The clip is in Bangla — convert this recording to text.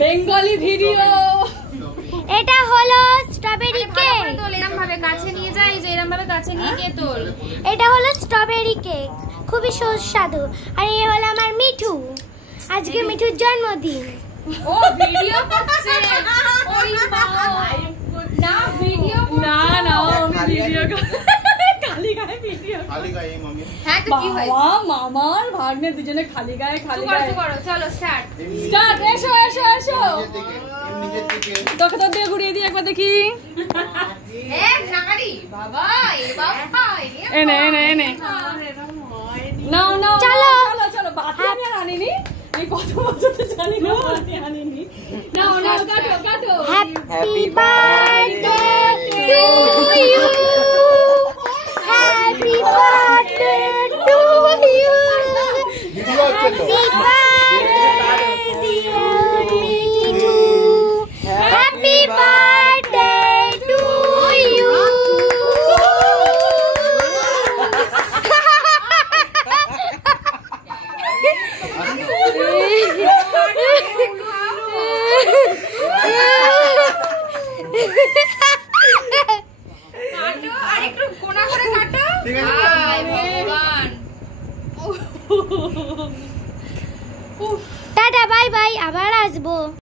Bengali video. এটা হলো স্ট্রবেরি কেক। তোল এরকম ভাবে কাছে নিয়ে যাই, যে এরকম ভাবে কাছে নিয়ে গিয়ে তোল। এটা হলো স্ট্রবেরি কেক, খুবই সুস্বাদু। আর এই হলো আমার মিঠু, আজকে মিঠুর জন্মদিন। ও ভিডিও করছে, ওই মা না ভিডিও না না আমি ভিডিও খালি গায়ে ভিডিও খালি গায়ে মামি। হ্যাঁ তো কি হয়েছে? বাবা মামার ভাগ্নে দুজনে খালি গায়ে খালি গায়ে। করো চলো স্টার্ট স্টার্ট। এসো এসো এসো, নিজের দিকে তোকে তো দিয়ে ঘুরিয়ে দিই একবার দেখি। এ নাগারি বাবা, এ বাবা এনে এনে এনে নাও নাও চলো। চলো চলো। বাতি আমি আর আনিনি, এই কত বছর তো জানি না বাতি আনিনি। নাও নাও কাটো কাটো। Happy birthday to you, happy birthday to you, video হচ্ছে তো। Happy birthday dear Mithu, happy birthday to you. কাটো আর একটু কোনা করে কাটো। ঠিক আছে। হায় ভগবান। টাটা বাই বাই, আবার আসবো।